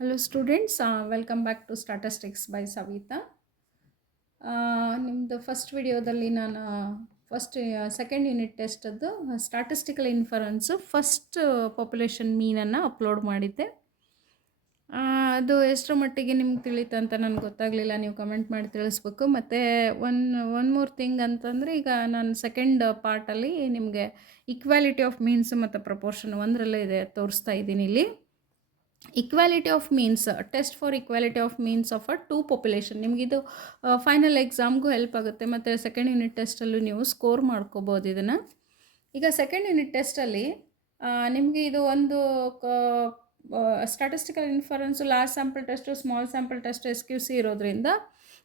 Hello students, welcome back to Statistics by Savita. ನಿಮ್ಮದು first ವಿಡಿಯೋದಲ್ಲಿ ನಾನು ಸೆಕೆಂಡ್ ಯೂನಿಟ್ ಟೆಸ್ಟದ್ದು ಸ್ಟ್ಯಾಟಿಸ್ಟಿಕಲ್ ಇನ್ಫರೆನ್ಸು ಫಸ್ಟ್ ಪಾಪ್ಯುಲೇಷನ್ ಮೀನನ್ನು ಅಪ್ಲೋಡ್ ಮಾಡಿದ್ದೆ. ಅದು ಎಷ್ಟರ ಮಟ್ಟಿಗೆ ನಿಮ್ಗೆ ತಿಳಿತು ಅಂತ ನನಗೆ ಗೊತ್ತಾಗಲಿಲ್ಲ, ನೀವು ಕಮೆಂಟ್ ಮಾಡಿ ತಿಳಿಸ್ಬೇಕು. ಮತ್ತು ಒನ್ ಮೋರ್ ಥಿಂಗ್ ಅಂತಂದರೆ, ಈಗ ನಾನು ಸೆಕೆಂಡ್ ಪಾರ್ಟಲ್ಲಿ ನಿಮಗೆ ಈಕ್ವಾಲಿಟಿ ಆಫ್ ಮೀನ್ಸ್ ಮತ್ತು ಪ್ರಪೋರ್ಷನ್ ಒಂದರಲ್ಲೇ ಇದೆ ತೋರಿಸ್ತಾ ಇದ್ದೀನಿ ಇಲ್ಲಿ. Equality of means, test for equality of means of a two population. ನಿಮಗಿದು ಫೈನಲ್ ಎಕ್ಸಾಮ್ಗೂ ಹೆಲ್ಪ್ ಆಗುತ್ತೆ ಮತ್ತು ಸೆಕೆಂಡ್ ಯೂನಿಟ್ ಟೆಸ್ಟಲ್ಲೂ ನೀವು ಸ್ಕೋರ್ ಮಾಡ್ಕೋಬೋದು ಇದನ್ನು. ಈಗ ಸೆಕೆಂಡ್ ಯೂನಿಟ್ ಟೆಸ್ಟಲ್ಲಿ ನಿಮಗೆ ಇದು ಒಂದು statistical inference, large sample test, small sample test, SQC ಇರೋದ್ರಿಂದ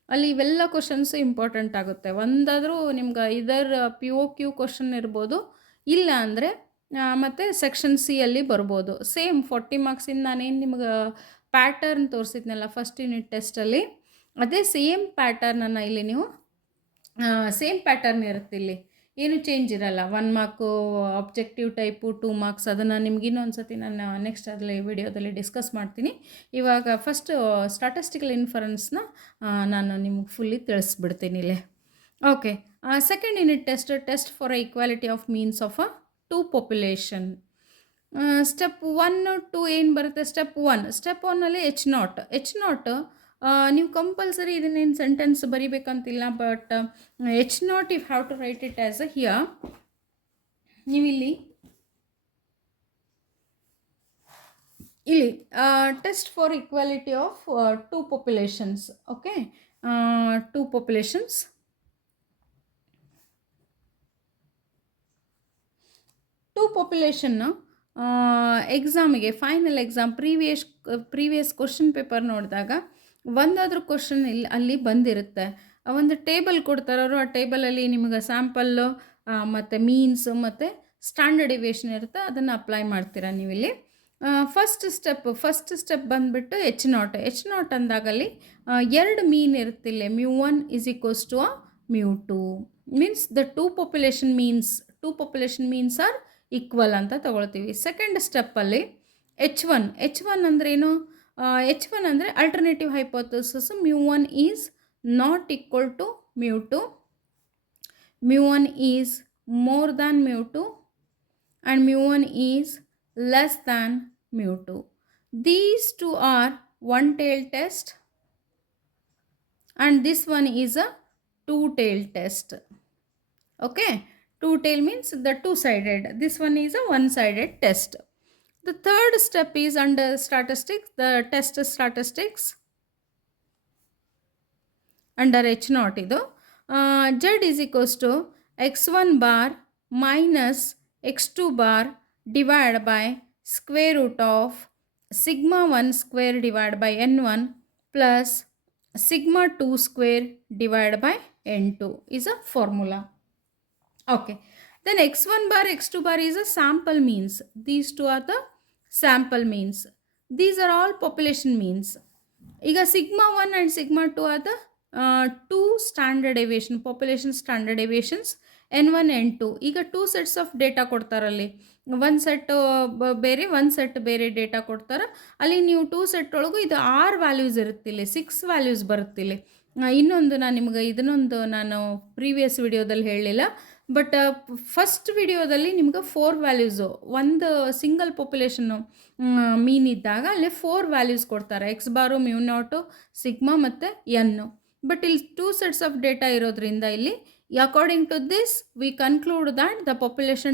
ಅಲ್ಲಿ ಇವೆಲ್ಲ ಕ್ವಶನ್ಸು ಇಂಪಾರ್ಟೆಂಟ್ ಆಗುತ್ತೆ. ಒಂದಾದರೂ ನಿಮ್ಗೆ ಇದರ POQ ಕ್ವಶನ್ ಇರ್ಬೋದು, ಇಲ್ಲ ಅಂದರೆ ಮತ್ತು ಸೆಕ್ಷನ್ ಸಿ ಅಲ್ಲಿ ಬರ್ಬೋದು. ಸೇಮ್ 40 ಮಾರ್ಕ್ಸಿಂದ ನಾನೇನು ನಿಮ್ಗೆ ಪ್ಯಾಟರ್ನ್ ತೋರಿಸಿದ್ನಲ್ಲ ಫಸ್ಟ್ ಯೂನಿಟ್ ಟೆಸ್ಟಲ್ಲಿ, ಅದೇ ಸೇಮ್ ಪ್ಯಾಟರ್ನನ್ನು ಇಲ್ಲಿ ನೀವು ಸೇಮ್ ಪ್ಯಾಟರ್ನ್ ಇರುತ್ತೆ. ಇಲ್ಲಿ ಏನು ಚೇಂಜ್ ಇರಲ್ಲ. 1 ಮಾರ್ಕು ಆಬ್ಜೆಕ್ಟಿವ್ ಟೈಪು, 2 ಮಾರ್ಕ್ಸ್, ಅದನ್ನು ನಿಮ್ಗೆ ಇನ್ನೊಂದು ಸತಿ ನಾನು ನೆಕ್ಸ್ಟ್ ಅದರಲ್ಲಿ ವಿಡಿಯೋದಲ್ಲಿ ಡಿಸ್ಕಸ್ ಮಾಡ್ತೀನಿ. ಇವಾಗ ಫಸ್ಟು ಸ್ಟ್ಯಾಟಿಸ್ಟಿಕಲ್ ಇನ್ಫರೆನ್ಸ್ನ ನಾನು ನಿಮ್ಗೆ ಫುಲ್ಲಿ ತಿಳಿಸ್ಬಿಡ್ತೀನಿ ಇಲ್ಲಿ. Okay, second unit test for equality of means of a two population. Step 1 2 ಏನು ಬರುತ್ತೆ? ಸ್ಟೆಪ್ 1ನಲ್ಲಿ ಎಚ್ ನಾಟ್ ನೀವು ಕಂಪಲ್ಸರಿ ಇದನ್ನೇನು ಸೆಂಟೆನ್ಸ್ ಬರಿಬೇಕಂತಿಲ್ಲ, but H0 you have to write it as a here. ನೀವಿಲ್ಲಿ test for equality of two populations. Okay, two populations. Two population ಎಕ್ಸಾಮಿಗೆ, final exam previous question paper ನೋಡಿದಾಗ ಒಂದಾದ್ರೂ ಕ್ವಶನ್ ಅಲ್ಲಿ ಬಂದಿರುತ್ತೆ. ಒಂದು ಟೇಬಲ್ ಕೊಡ್ತಾರೆ ಅವರು, ಆ ಟೇಬಲಲ್ಲಿ ನಿಮಗೆ ಸ್ಯಾಂಪಲ್ಲು ಮತ್ತು ಮೀನ್ಸು ಮತ್ತು ಸ್ಟ್ಯಾಂಡರ್ಡ್ ಡಿವಿಯೇಷನ್ ಇರುತ್ತೆ, ಅದನ್ನು ಅಪ್ಲೈ ಮಾಡ್ತೀರಾ ನೀವಿಲ್ಲಿ. ಫಸ್ಟ್ ಸ್ಟೆಪ್ ಬಂದುಬಿಟ್ಟು ಎಚ್ ನಾಟ್ ಅಂದಾಗಲ್ಲಿ ಎರಡು ಮೀನ್ ಇರುತ್ತಿಲ್ಲ. μ1 = μ2 means the two population means are equal ಅಂತ ತಗೊಳ್ತೀವಿ. ಸೆಕೆಂಡ್ ಸ್ಟೆಪ್ಪಲ್ಲಿ H1 ಅಂದ್ರೇನು? H1 ಅಂದರೆ alternative hypothesis. μ1 is not equal to μ2, μ1 is more than μ2 and μ1 is less than μ2. These two are one-tailed test and this one is a two-tailed test. Okay, two-tail means the two-sided. This one is a one-sided test. The third step is under statistics, the test statistics under H0 ಇದು Z = x1 bar minus x2 bar divided by square root of sigma 1 square divided by n1 plus sigma 2 square divided by n2 is a formula. Okay, then x1 bar x2 bar is a sample means. These two are the sample means. These are all population means. ಈಗ sigma 1 and sigma 2 are the two standard deviation, population standard deviations, n1 n2. ಈಗ 2 sets of data ಕೊಡ್ತಾರಲ್ಲಿ, ಒಂದು ಸೆಟ್ ಬೇರೆ, ಒಂದು ಸೆಟ್ ಬೇರೆ ಡೇಟಾ ಕೊಡ್ತಾರೆ. ಅಲ್ಲಿ ನೀವು 2 ಸೆಟ್ ಒಳಗೂ ಇದು 6 ವ್ಯಾಲ್ಯೂಸ್ ಇರುತ್ತಿಲ್ಲ, 6 ವ್ಯಾಲ್ಯೂಸ್ ಬರುತ್ತಿಲ್ಲ. ಇನ್ನೊಂದು ನಾನು ನಿಮಗೆ ಇದನ್ನೊಂದು ನಾನು ಪ್ರೀವಿಯಸ್ ವಿಡಿಯೋದಲ್ಲಿ ಹೇಳಲಿಲ್ಲ, ಬಟ್ ಫಸ್ಟ್ ವಿಡಿಯೋದಲ್ಲಿ ನಿಮ್ಗೆ 4 ವ್ಯಾಲ್ಯೂಸು, ಒಂದು ಸಿಂಗಲ್ ಪಾಪ್ಯುಲೇಷನ್ನು ಮೀನ್ ಇದ್ದಾಗ ಅಲ್ಲಿ 4 ವ್ಯಾಲ್ಯೂಸ್ ಕೊಡ್ತಾರೆ, ಎಕ್ಸ್ ಬಾರು, μ0, ಸಿಗ್ಮಾ ಮತ್ತು ಎನ್ನು. ಬಟ್ ಇಲ್ಲಿ 2 ಸೆಟ್ಸ್ ಆಫ್ ಡೇಟಾ ಇರೋದ್ರಿಂದ ಇಲ್ಲಿ according to this we conclude that the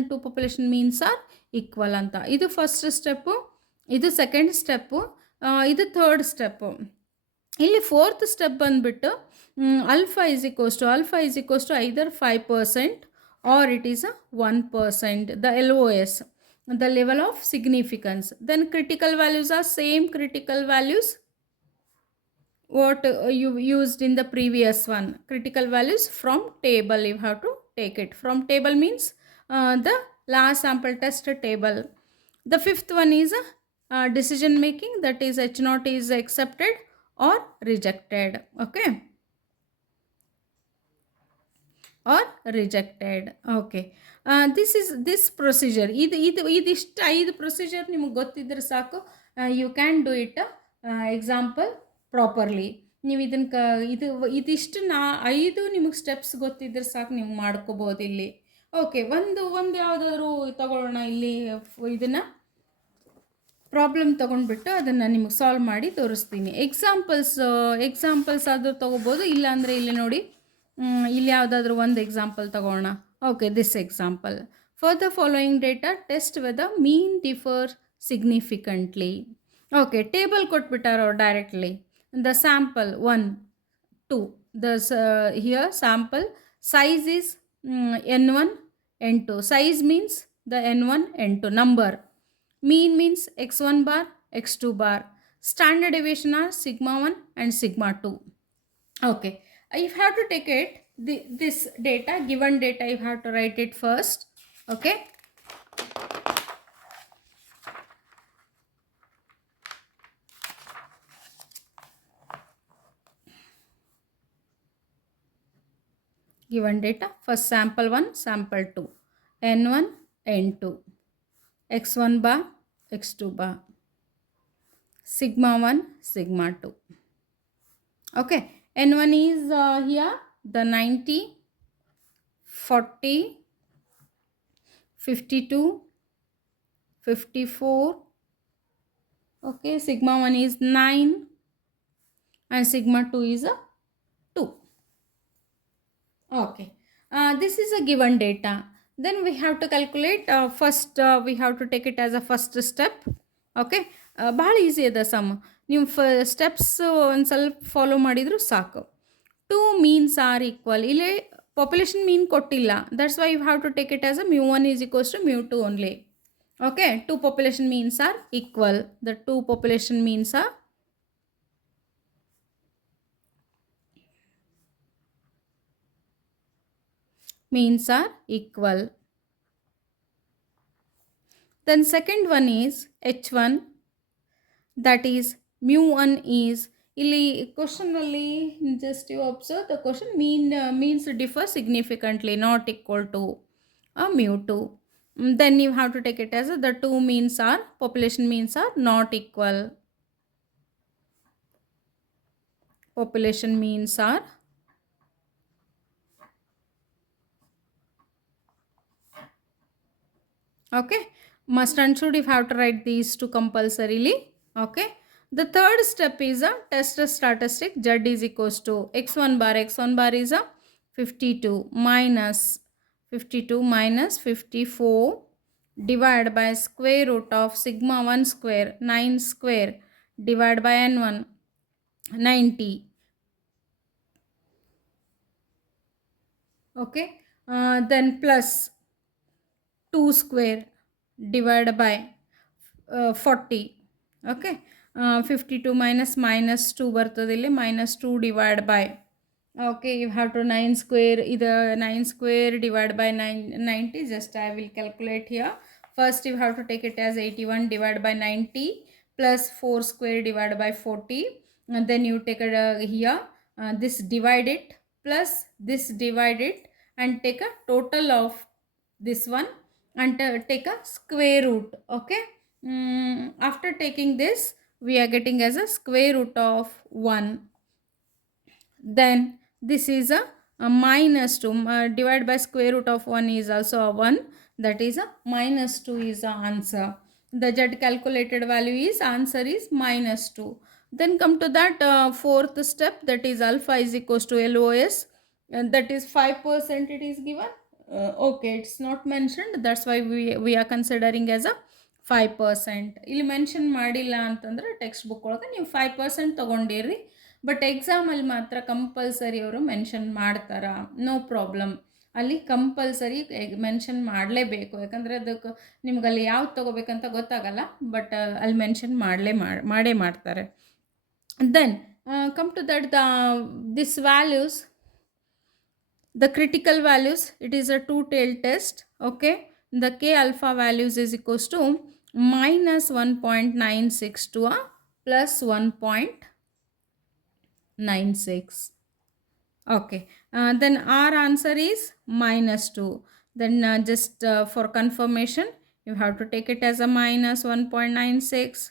two population means are equal ಅಂತ. ಇದು ಫಸ್ಟ್ ಸ್ಟೆಪ್ಪು, ಇದು ಸೆಕೆಂಡ್ ಸ್ಟೆಪ್ಪು, ಇದು ಥರ್ಡ್ ಸ್ಟೆಪ್ಪು. ಇಲ್ಲಿ ಫೋರ್ತ್ ಸ್ಟೆಪ್ ಬಂದುಬಿಟ್ಟು alpha is equals to either 5% or it is a 1%, the LOS, the level of significance. Then critical values are same critical values what you used in the previous one. Critical values from table you have to take it. From table means the last sample test table. The fifth one is decision making, that is H0 is accepted or rejected. Okay, or rejected. Okay, this procedure, ಇದಿಷ್ಟು 5 ಪ್ರೊಸೀಜರ್ ನಿಮಗೆ ಗೊತ್ತಿದ್ರೆ ಸಾಕು, you can do it example properly. ನೀವು ಇದನ್ನು ಇದಿಷ್ಟು 5 ನಿಮಗೆ ಸ್ಟೆಪ್ಸ್ ಗೊತ್ತಿದ್ರೆ ಸಾಕು, ನೀವು ಮಾಡ್ಕೋಬೋದು ಇಲ್ಲಿ. ಓಕೆ, ಒಂದು ಯಾವುದಾದ್ರೂ ತಗೊಳ್ಳೋಣ ಇಲ್ಲಿ. ಇದನ್ನು ಪ್ರಾಬ್ಲಮ್ ತೊಗೊಂಡ್ಬಿಟ್ಟು ಅದನ್ನು ನಿಮಗೆ ಸಾಲ್ವ್ ಮಾಡಿ ತೋರಿಸ್ತೀನಿ. ಎಕ್ಸಾಂಪಲ್ಸ್ ಆದರೂ ತೊಗೋಬೋದು, ಇಲ್ಲಾಂದರೆ ಇಲ್ಲಿ ನೋಡಿ, ಇಲ್ಲಿ ಯಾವುದಾದ್ರೂ ಒಂದು ಎಕ್ಸಾಂಪಲ್ ತಗೋಣ. Okay, this example. For the following data test whether mean differ significantly. Okay, table ಕೊಟ್ಬಿಟ್ಟಾರ ಅವ್ರು directly. The sample 1, 2. Here sample size is n1, n2. Size means the n1, n2 number. Mean means x1 bar, x2 bar. Standard deviation are sigma 1 and sigma 2. Okay, you have to take it, this data, given data, you have to write it first. Okay, given data, first sample 1, sample 2, n1, n2, x1 bar, x2 bar, sigma 1, sigma 2. Okay, n1 is here the 90, 40, 52, 54. Okay, sigma 1 is 9 and sigma 2 is a 2. Okay, this is a given data. Then we have to calculate, first we have to take it as a first step. Okay, ಭಾಳ ಈಸಿ ಅದ ಸಮ್. ನೀವು ಸ್ಟೆಪ್ಸ್ ಒಂದು ಸ್ವಲ್ಪ ಫಾಲೋ ಮಾಡಿದರೂ ಸಾಕು. 2 means are equal. ಇಲ್ಲಿ population mean ಕೊಟ್ಟಿಲ್ಲ, that's why you have to take it as a μ1 is equals to μ2 only. Okay, 2 population means are equal. The 2 population means are equal. Then second one is h1, that is μ1 is, ಇಲ್ಲಿ ಕ್ವಶನಲ್ಲಿ just you observe the question, means differ significantly, not equal to μ2. Then you have to take it as the 2 means are, population means are not equal. Population means are okay, must and should, you have to write these two compulsorily. Okay, the third step is a test statistic. Z is equals to x1 bar. X1 bar is a 52 minus 54 divided by square root of sigma 1 square, 9 square, divided by n1, 90. Okay, then plus 2 square divided by 40. Okay, 52 minus 2 ಬರ್ತದಿಲ್ಲಿ, minus 2 divided by, okay, you have to 9 square, either 9 square divided by 90. Just I will calculate here. First you have to take it as 81 divided by 90 plus 4 square divided by 40, and then you take it here, this divide it plus this divide it and take a total of this one and take a square root. Okay, after taking this we are getting as a square root of 1. Then this is a minus 2, divided by square root of 1 is also a 1, that is a minus 2 is the answer. The Z calculated value is, answer is minus 2. Then come to that fourth step, that is alpha is equals to LOS, and that is 5% it is given. Okay, it's not mentioned, that's why we are considering as a 5%. ಇಲ್ಲಿ ಮೆನ್ಷನ್ ಮಾಡಿಲ್ಲ ಅಂತಂದರೆ text book ಒಳಗೆ ನೀವು 5% ತೊಗೊಂಡಿರಿ, ಬಟ್ ಎಕ್ಸಾಮಲ್ಲಿ ಮಾತ್ರ ಕಂಪಲ್ಸರಿ ಅವರು ಮೆನ್ಷನ್ ಮಾಡ್ತಾರಾ, ನೋ ಪ್ರಾಬ್ಲಮ್. ಅಲ್ಲಿ ಕಂಪಲ್ಸರಿ ಮೆನ್ಷನ್ ಮಾಡಲೇಬೇಕು, ಯಾಕಂದರೆ ಅದಕ್ಕೆ ನಿಮ್ಗೆ ಅಲ್ಲಿ ಯಾವ್ದು ತೊಗೋಬೇಕಂತ ಗೊತ್ತಾಗಲ್ಲ, ಬಟ್ ಅಲ್ಲಿ ಮೆನ್ಷನ್ ಮಾಡೇ ಮಾಡ್ತಾರೆ. Then come to that this values, the critical values, it is a two-tailed test. Okay, the k alpha values is equals to minus 1.96 to a plus 1.96. Okay, then our answer is minus 2. Then just for confirmation you have to take it as a minus 1.96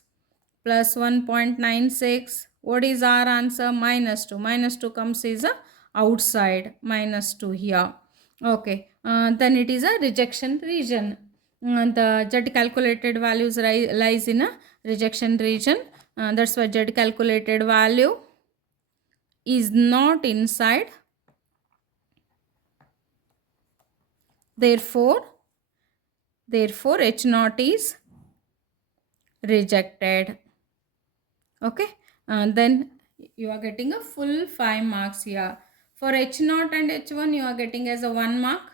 plus 1.96. What is our answer? Minus 2. Minus 2 comes is a outside. Minus 2 here. Okay. Then it is a rejection region. The Z calculated values lies in a rejection region. That's why Z calculated value is not inside. Therefore H0 is rejected. Okay. Then you are getting a full 5 marks here. For H0 and H1 you are getting as a 1 mark.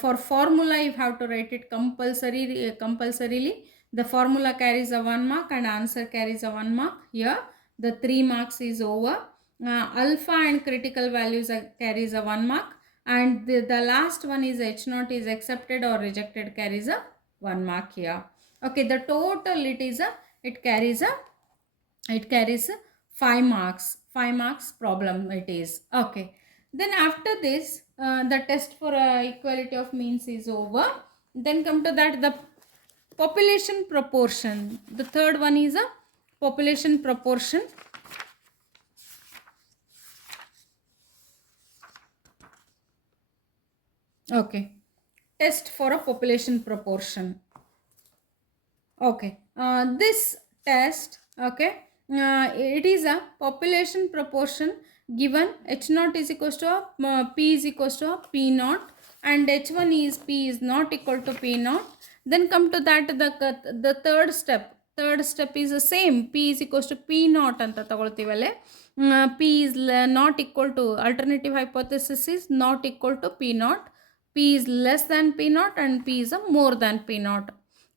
For formula you have to write it compulsorily. The formula carries a 1 mark and answer carries a 1 mark. Here the 3 marks is over. Alpha and critical values carries a 1 mark, and the last one is H0 is accepted or rejected carries a 1 mark here. Okay, the total it carries 5 marks. 5 marks problem it is. Okay, then after this the test for equality of means is over. Then come to that the population proportion. The third one is a population proportion. Okay, test for a population proportion. Okay, this test, okay, it is a population proportion given H0 is equals to P is equals to P naught, and H1 is P is not equal to P naught. Then come to that the third step. Third step is the same. P is equals to P naught anta ತಗೊಳ್ತೀವಲ್ಲೇ. P is not equal to, alternative hypothesis is not equal to P naught. P is less than P naught and P is more than P naught.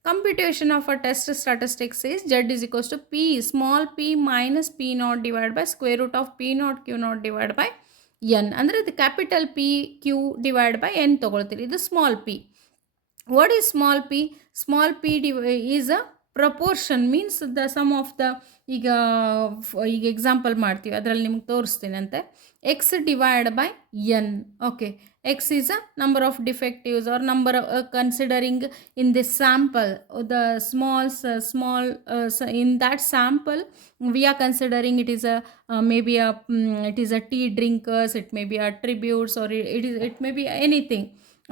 Computation of a test statistics is Z is equals to P small p minus P naught divided by square root of P naught Q naught divided by N. ಅಂದರೆ ಇದು capital P Q divided by N ತಗೊಳ್ತೀರಿ. ಇದು small p. What is small p? Small p is a proportion, means the sum of the, ಈಗ ಎಕ್ಸಾಂಪಲ್ ಮಾಡ್ತೀವಿ ಅದರಲ್ಲಿ ನಿಮ್ಗೆ ತೋರಿಸ್ತೀನಂತೆ. X divided by N. Okay, X is a number of defectives or number of, considering in this sample the in that sample we are considering it is a maybe a it is a tea drinkers, it may be attributes, or it may be anything.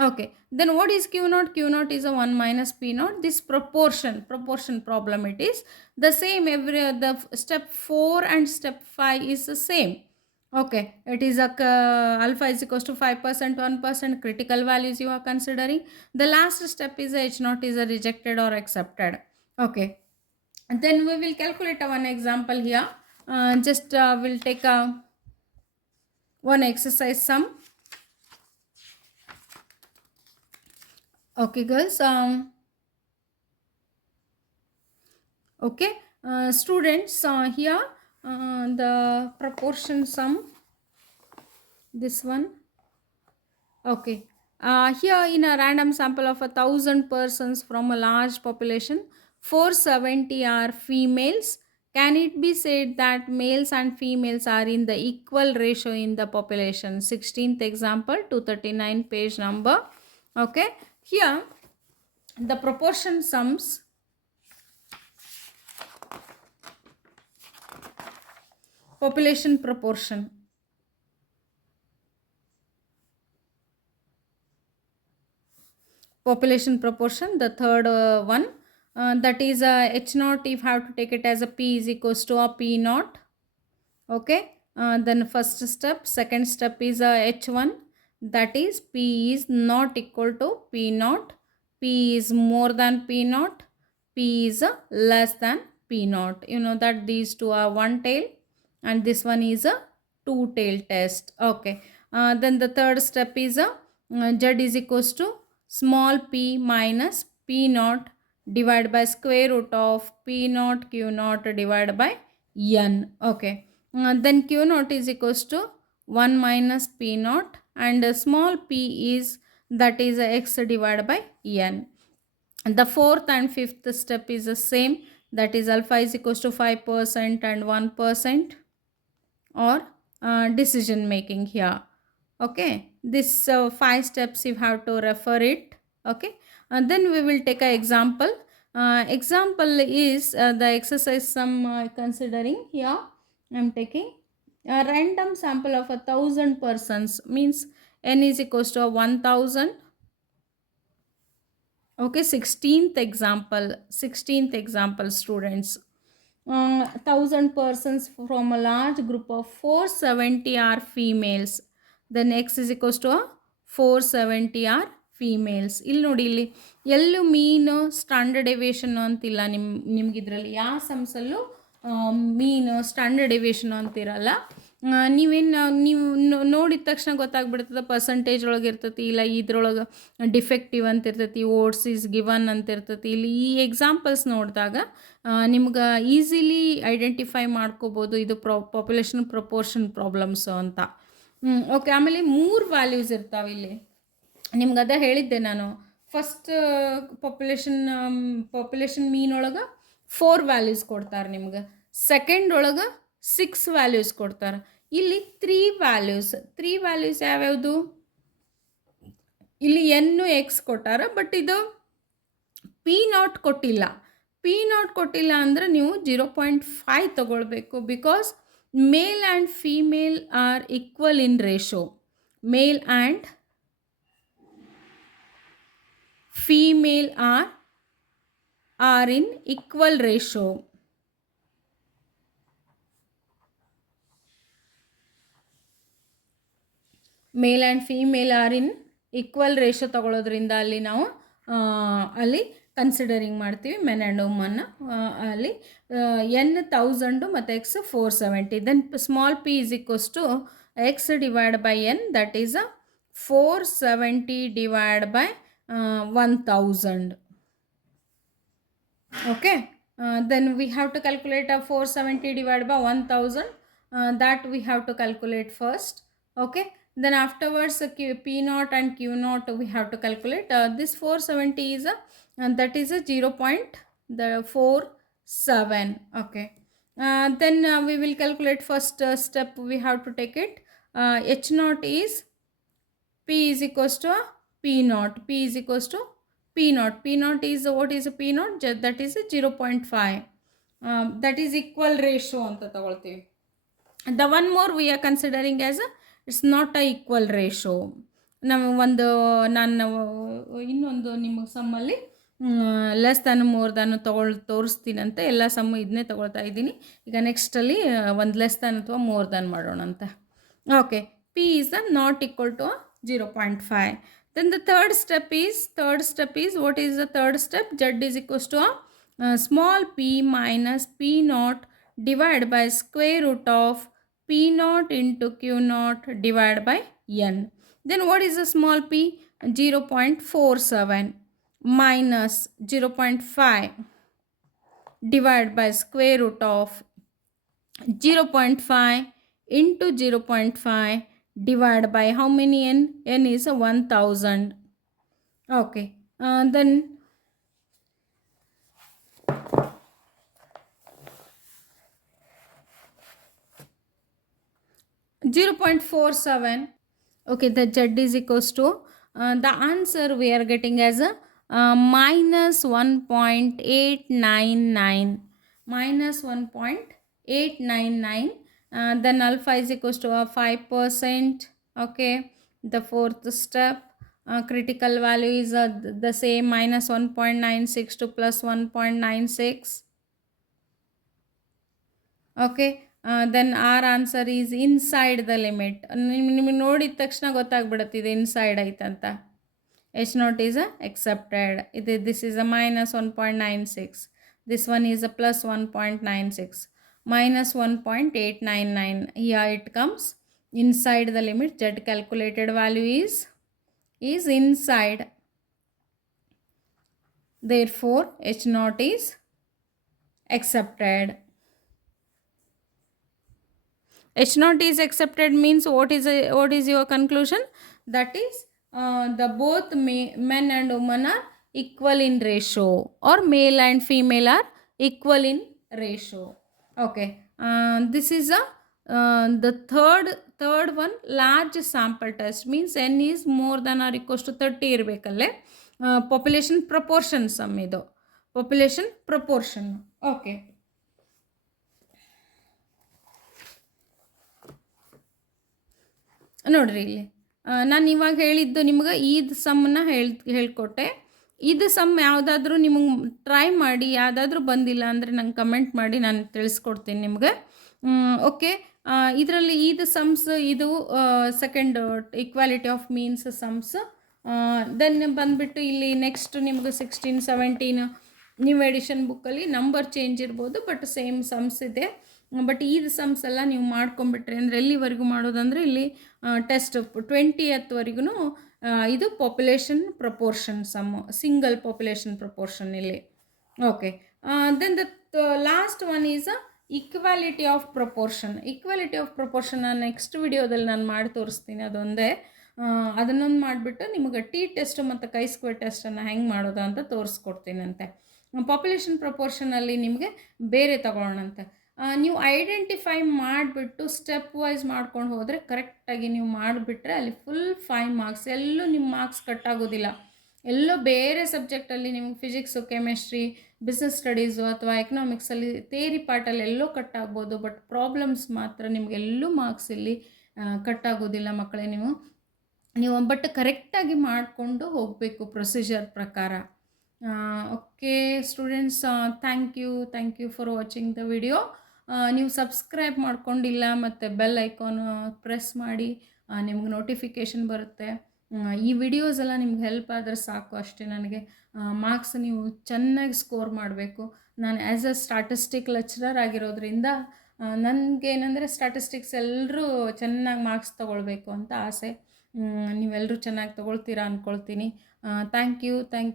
Okay, then what is Q naught? Q naught is a 1 minus P naught. This proportion problem, it is the same every the step 4 and step 5 is the same. Okay, it is a alpha is equals to 5%, 1%, critical values you are considering. The last step is H0 is a rejected or accepted. Okay, and then we will calculate one example here. Just we'll take one exercise sum. Okay girls, okay, students, here the proportion sum, this one. Okay, here in a random sample of 1,000 persons from a large population, 470 are females. Can it be said that males and females are in the equal ratio in the population? 16th example, 239 page number. Okay, here the proportion sums. Population proportion. Population proportion, the third one, that is H0 if have to take it as a P is equals to a P naught. Okay, then first step. Second step is H1, that is P is not equal to P naught. P is more than P naught. P is less than P naught. You know that these two are one tail and this one is a two tail test. Okay, then the third step is Z is equals to small p minus P naught divided by square root of P naught Q naught divided by N. Okay, then Q naught is equals to 1 minus P naught, and small p is, that is X divided by N. And the fourth and fifth step is the same, that is alpha is equals to 5% and 1%, or decision making here. Okay, this 5 steps you have to refer it. Okay, and then we will take an example. Example is the exercise sum considering here. I am taking a random sample of 1,000 persons, means n is equals to 1,000. Okay, 16th example students. 1,000 persons from a large group of 470 are females. Then x is equals to 470 are females. ಇಲ್ಲಿ ನೋಡಿ, ಇಲ್ಲಿ ಎಲ್ಲೂ ಮೀನು standard deviation ಅಂತಿಲ್ಲ. ನಿಮ್ಗಿದ್ರಲ್ಲಿ ಯಾವ ಸಮ್ಸಲ್ಲೂ ಮೀನು ಸ್ಟ್ಯಾಂಡರ್ಡ್ ಡೆವಿಯೇಷನ್ ಅಂತಿರಲ್ಲ. ನೀವು ನೋಡಿದ ತಕ್ಷಣ ಗೊತ್ತಾಗ್ಬಿಡ್ತದೆ ಪರ್ಸಂಟೇಜ್ ಒಳಗೆ ಇರ್ತೈತಿ, ಇಲ್ಲ ಇದ್ರೊಳಗೆ ಡಿಫೆಕ್ಟಿವ್ ಅಂತ ಇರ್ತೈತಿ, ಓಟ್ಸ್ ಈಸ್ ಗಿವನ್ ಅಂತ ಇರ್ತೈತಿ. ಇಲ್ಲಿ ಈ ಎಕ್ಸಾಂಪಲ್ಸ್ ನೋಡಿದಾಗ ನಿಮ್ಗೆ ಈಸಿಲಿ ಐಡೆಂಟಿಫೈ ಮಾಡ್ಕೋಬೋದು ಇದು ಪಾಪ್ಯುಲೇಷನ್ ಪ್ರಪೋರ್ಷನ್ ಪ್ರಾಬ್ಲಮ್ಸು ಅಂತ. ಓಕೆ, ಆಮೇಲೆ 3 ವ್ಯಾಲ್ಯೂಸ್ ಇರ್ತಾವೆ ಇಲ್ಲಿ. ನಿಮ್ಗೆ ಅದೇ ಹೇಳಿದ್ದೆ ನಾನು. ಫಸ್ಟ್ ಪಾಪ್ಯುಲೇಷನ್ ಮೀನ್ ಒಳಗೆ 4 ವ್ಯಾಲ್ಯೂಸ್ ಕೊಡ್ತಾರೆ ನಿಮ್ಗೆ. ಸೆಕೆಂಡ್ ಒಳಗೆ 6 ವ್ಯಾಲ್ಯೂಸ್ ಕೊಡ್ತಾರೆ. ಇಲ್ಲಿ 3 ವ್ಯಾಲ್ಯೂಸ್ ಯಾವ್ಯಾವುದು? ಇಲ್ಲಿ ಎನ್ನು ಎಕ್ಸ್ ಕೊಟ್ಟಾರ, ಬಟ್ ಇದು P0 ಕೊಟ್ಟಿಲ್ಲ ಅಂದರೆ ನೀವು 0.5 ತಗೊಳ್ಬೇಕು. Because male and female are equal in ratio. Male and female are in equal ratio. Male and female are in equal ratio ತಗೊಳ್ಳೋದ್ರಿಂದ ಅಲ್ಲಿ ನಾವು ಅಲ್ಲಿ ಕನ್ಸಿಡರಿಂಗ್ ಮಾಡ್ತೀವಿ ಮೆನ್ ಆ್ಯಂಡ್ ವುಮನ್. ಅಲ್ಲಿ n 1000 ಮತ್ತು x 470. Then small p is equals to x divided by n, that is 470 divided by 1000. Okay, then we have to calculate 470 divided by 1000. That we have to calculate first. Okay, then afterwards P0 and Q0 we have to calculate. This 470 is that is a 0.47. Okay, then we will calculate first step. We have to take it. H0 is P is equals to P0. P is equals to P0. P0 is, what is a P0? That is a 0.5. That is equal ratio anta tagoltevi. The one more we are considering as it's not a equal ratio. ನಾನು ಇನ್ನೊಂದು ನಿಮಗೆ ಸಮ್ಮಲ್ಲಿ less than more than ತೋರಿಸ್ತೀನಂತೆ. ಎಲ್ಲ ಸಮ್ಮು ಇದನ್ನೇ ತಗೊಳ್ತಾ ಇದ್ದೀನಿ. ಈಗ ನೆಕ್ಸ್ಟಲ್ಲಿ ಒಂದು ಲೆಸ್ ದ್ಯಾನ್ ಅಥವಾ ಮೋರ್ ದ್ಯಾನ್ ಮಾಡೋಣ ಅಂತ. Okay, P is not equal to 0.5. Then the third step is, what is the third step? Z is equals to small p minus P0 divided by square root of P0 into Q0 divided by n. Then what is the small p? 0.47 minus 0.5 divided by square root of 0.5 into 0.5 divided by how many n? N is 1000. Okay, then 0.47. Okay, the Z is equals to the answer we are getting as a minus 1.899. Minus 1.899. Then alpha is equals to 5%. Okay, the fourth step, critical value is the same, minus 1.96 to plus 1.96. Okay, then our answer is inside the limit. ನಿಮಗೆ ನೋಡಿದ ತಕ್ಷಣ ಗೊತ್ತಾಗ್ಬಿಡುತ್ತೆ ಇದು ಇನ್ಸೈಡ್ ಐತಂತ. H0 is accepted. This is a minus 1.96. This one is a plus 1.96. Minus 1.899. Here it comes inside the limit. Z calculated value is inside. Therefore, H0 is accepted. H0 is accepted means what is your conclusion? That is the both men and women are equal in ratio, or male and female are equal in ratio. Okay, this is the third one, large sample test, means n is more than or equals to 30 ಇರಬೇಕಲ್ಲೇ. Population proportion sum ಇದು. Population proportion. Okay, ನೋಡಿರಿ ಇಲ್ಲಿ ನಾನು ಇವಾಗ ಹೇಳಿದ್ದು ನಿಮ್ಗೆ ಈದ್ ಸಮ್ಮನ್ನ ಹೇಳ್ಕೊಟ್ಟೆ. ಇದು ಸಮ್ ಯಾವುದಾದ್ರೂ ನಿಮಗೆ ಟ್ರೈ ಮಾಡಿ ಯಾವುದಾದ್ರೂ ಬಂದಿಲ್ಲ ಅಂದರೆ ನಂಗೆ ಕಮೆಂಟ್ ಮಾಡಿ, ನಾನು ತಿಳಿಸ್ಕೊಡ್ತೀನಿ ನಿಮ್ಗೆ. ಓಕೆ, ಇದರಲ್ಲಿ ಈದ್ ಸಮ್ಸ್ ಇದು second equality of means sums. Then ಬಂದುಬಿಟ್ಟು ಇಲ್ಲಿ ನೆಕ್ಸ್ಟ್ ನಿಮ್ಗೆ 16, 17 ನ್ಯೂ ಎಡಿಷನ್ ಬುಕ್ಕಲ್ಲಿ ನಂಬರ್ ಚೇಂಜ್ ಇರ್ಬೋದು, ಬಟ್ ಸೇಮ್ ಸಮ್ಸ್ ಇದೆ. ಬಟ್ ಈದ್ ಸಮ್ಸ್ ಎಲ್ಲ ನೀವು ಮಾಡ್ಕೊಂಬಿಟ್ರೆ ಅಂದರೆ ಎಲ್ಲಿವರೆಗೂ ಮಾಡೋದಂದರೆ ಇಲ್ಲಿ ಟೆಸ್ಟ್ 20th ಇದು population proportion sum, single population proportion ಇಲ್ಲಿ. Okay, then the last one is equality of proportion. Equality of proportion next ವಿಡಿಯೋದಲ್ಲಿ ನಾನು ಮಾಡಿ ತೋರಿಸ್ತೀನಿ. ಅದೊಂದೇ ಅದನ್ನೊಂದು ಮಾಡಿಬಿಟ್ಟು ನಿಮಗೆ ಟಿ ಟೆಸ್ಟ್ ಮತ್ತು ಕೈ ಸ್ಕ್ವೇರ್ ಟೆಸ್ಟನ್ನು ಹೆಂಗೆ ಮಾಡೋದು ಅಂತ ತೋರಿಸ್ಕೊಡ್ತೀನಂತೆ. ಪಾಪ್ಯುಲೇಷನ್ ಪ್ರಪೋರ್ಷನಲ್ಲಿ ನಿಮಗೆ ಬೇರೆ ತಗೊಳ್ಳೋಣಂತೆ. ನೀವು ಐಡೆಂಟಿಫೈ ಮಾಡಿಬಿಟ್ಟು ಸ್ಟೆಪ್ ವೈಸ್ ಮಾಡ್ಕೊಂಡು ಹೋದರೆ ಕರೆಕ್ಟಾಗಿ ನೀವು ಮಾಡಿಬಿಟ್ರೆ ಅಲ್ಲಿ ಫುಲ್ 5 ಮಾರ್ಕ್ಸ್. ಎಲ್ಲೂ ನಿಮ್ಮ ಮಾರ್ಕ್ಸ್ ಕಟ್ಟಾಗೋದಿಲ್ಲ. ಎಲ್ಲೋ ಬೇರೆ ಸಬ್ಜೆಕ್ಟಲ್ಲಿ ನಿಮಗೆ ಫಿಸಿಕ್ಸು, ಕೆಮಿಸ್ಟ್ರಿ, ಬಿಸ್ನೆಸ್ ಸ್ಟಡೀಸು ಅಥವಾ ಎಕನಾಮಿಕ್ಸಲ್ಲಿ ಥಿಯರಿ ಪಾರ್ಟಲ್ಲಿ ಎಲ್ಲೋ ಕಟ್ಟಾಗ್ಬೋದು, ಬಟ್ ಪ್ರಾಬ್ಲಮ್ಸ್ ಮಾತ್ರ ನಿಮಗೆಲ್ಲೂ ಮಾರ್ಕ್ಸ್ ಇಲ್ಲಿ ಕಟ್ಟಾಗೋದಿಲ್ಲ ಮಕ್ಕಳೇ. ನೀವು ಬಟ್ ಕರೆಕ್ಟಾಗಿ ಮಾಡಿಕೊಂಡು ಹೋಗಬೇಕು ಪ್ರೊಸೀಜರ್ ಪ್ರಕಾರ. Okay students, thank you for watching the video. ನೀವು ಸಬ್ಸ್ಕ್ರೈಬ್ ಮಾಡ್ಕೊಂಡಿಲ್ಲ ಮತ್ತು ಬೆಲ್ ಐಕಾನ್ ಪ್ರೆಸ್ ಮಾಡಿ, ನಿಮ್ಗೆ ನೋಟಿಫಿಕೇಷನ್ ಬರುತ್ತೆ. ಈ ವಿಡಿಯೋಸ್ ಎಲ್ಲ ನಿಮ್ಗೆ ಹೆಲ್ಪ್ ಆದರೆ ಸಾಕು ಅಷ್ಟೇ. ನನಗೆ ಮಾರ್ಕ್ಸ್ ನೀವು ಚೆನ್ನಾಗಿ ಸ್ಕೋರ್ ಮಾಡಬೇಕು. ನಾನು ಆ್ಯಸ್ ಅ ಸ್ಟಾಟಿಸ್ಟಿಕ್ ಲೆಕ್ಚರರ್ ಆಗಿರೋದ್ರಿಂದ ನನಗೇನೆಂದರೆ ಸ್ಟ್ಯಾಟಿಸ್ಟಿಕ್ಸ್ ಎಲ್ಲರೂ ಚೆನ್ನಾಗಿ ಮಾರ್ಕ್ಸ್ ತೊಗೊಳ್ಬೇಕು ಅಂತ ಆಸೆ. ನೀವೆಲ್ಲರೂ ಚೆನ್ನಾಗಿ ತೊಗೊಳ್ತೀರಾ ಅಂದ್ಕೊಳ್ತೀನಿ. Thank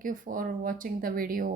you for watching the video.